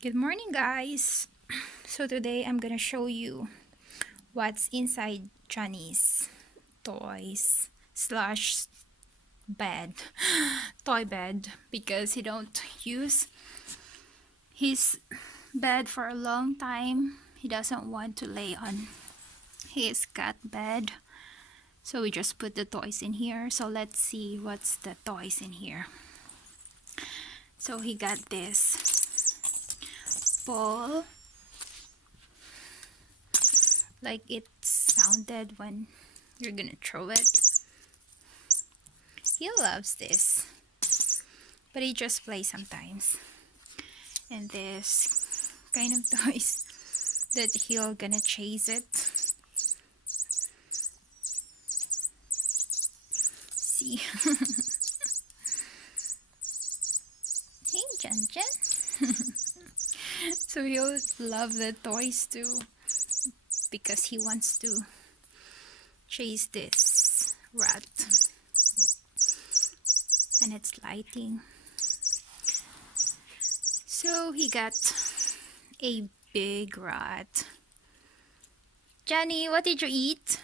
Good morning, guys. So today I'm gonna show you what's inside Johnny's toys slash bed, toy bed, because he don't use his bed for a long time. He doesn't want to lay on his cat bed, so we just put the toys in here. So let's see what's the toys in here. So he got this ball, like it sounded when you're gonna throw it. He loves this, but he just plays sometimes. And this kind of toys that he'll gonna chase it. See? Hey, Jan Jan. So he'll love the toys too, because he wants to chase this rat. And it's lighting. So he got a big rat. Johnny, what did you eat?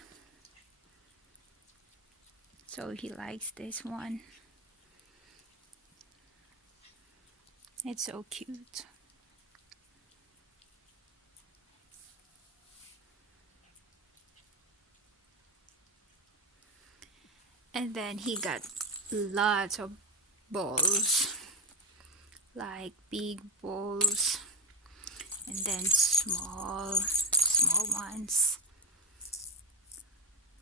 So he likes this one. It's so cute. And then he got lots of balls, like big balls, and then small ones,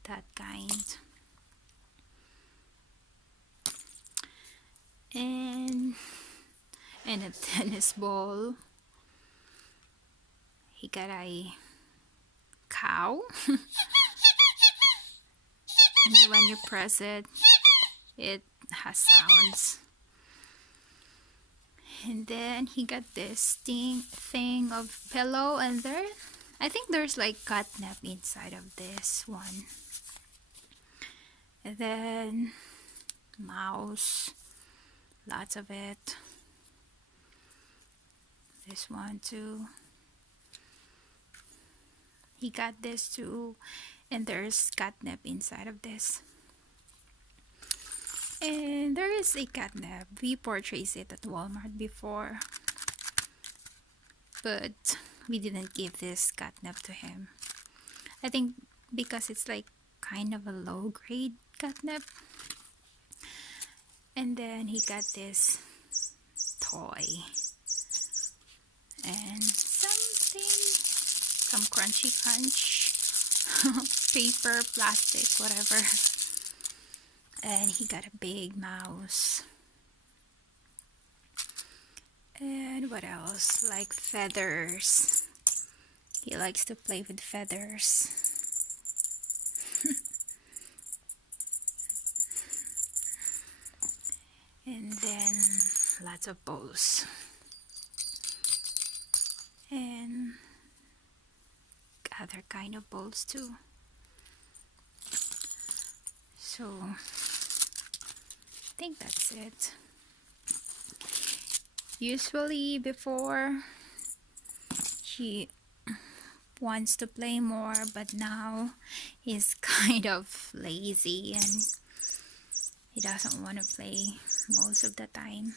that kind. And a tennis ball. He got a cow. And when you press it, it has sounds. And then he got this thing of pillow, and I think there's like catnip inside of this one. And then mouse, lots of it. This one too. He got this too, and there's catnip inside of this. And there is a catnip. We purchased it at Walmart before, but we didn't give this catnip to him. I think because it's like kind of a low grade catnip. And then he got this toy and some crunchy crunch, paper, plastic, whatever. And he got a big mouse. And what else? Like feathers. He likes to play with feathers. And then lots of balls. And other kind of balls too. So I think that's it. Usually before he wants to play more, but now he's kind of lazy and he doesn't want to play most of the time.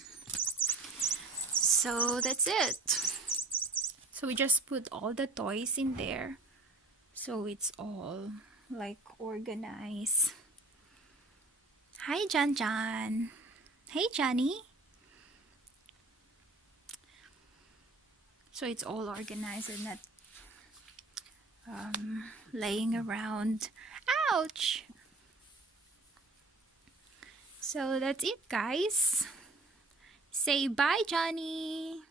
So that's it. So we just put all the toys in there, so it's all like organized. Hi, Jan Jan. Hey, Johnny. So it's all organized and not laying around. Ouch! So that's it, guys. Say bye, Johnny.